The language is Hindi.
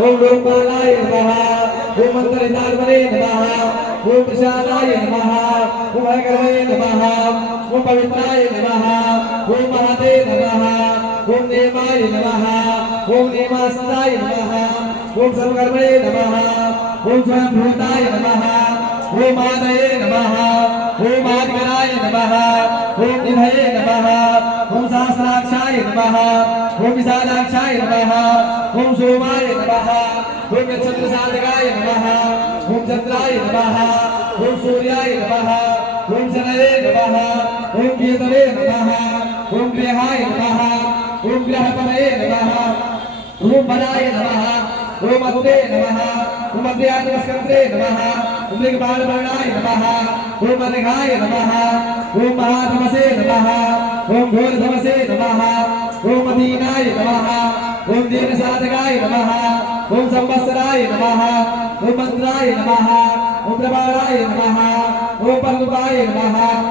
ओम लोकपालाय नमः ओम मंत्रितात्मने नमः ओम प्रसादाय नमः ओम भयकरवे नमः ओम पवित्राय नमः ओम महते नमः ओम नेमाय नमः ओम नेमास्ताय नमः ओम सर्वकर्मणे नमः ओम स्वयंभूताय नमः ओम आदये नमः ओम आदिगणाय नमः ओम निधये नमः ओम सहस्राक्षाय नमः ओम विशालाक्षाय नमः ओम सोमाय नमः ओम चंद्रसाधकाय नमः ओम चंद्राय नमः ओम सूर्याय नमः ओम शनये नमः ओम केतवे नमः ओम ग्रहाय नमः ओम ग्रहपतये नमः ओम बलाय नमः ओम अग्ने नमः ओम अद्यात्मस्कन्त्रे नमः ओम दिग्बालवर्णाय नमः ओम अनघाय नमः ओम महातमसे नमः ओम घोरतमसे नमः ओम अधीनाय नमः ओम दीर्घसाधकाय नमः ओम संवत्सराय नमः ओम मंत्राय नमः ओम प्रभाराय नमः ओम पर्वताय नमः।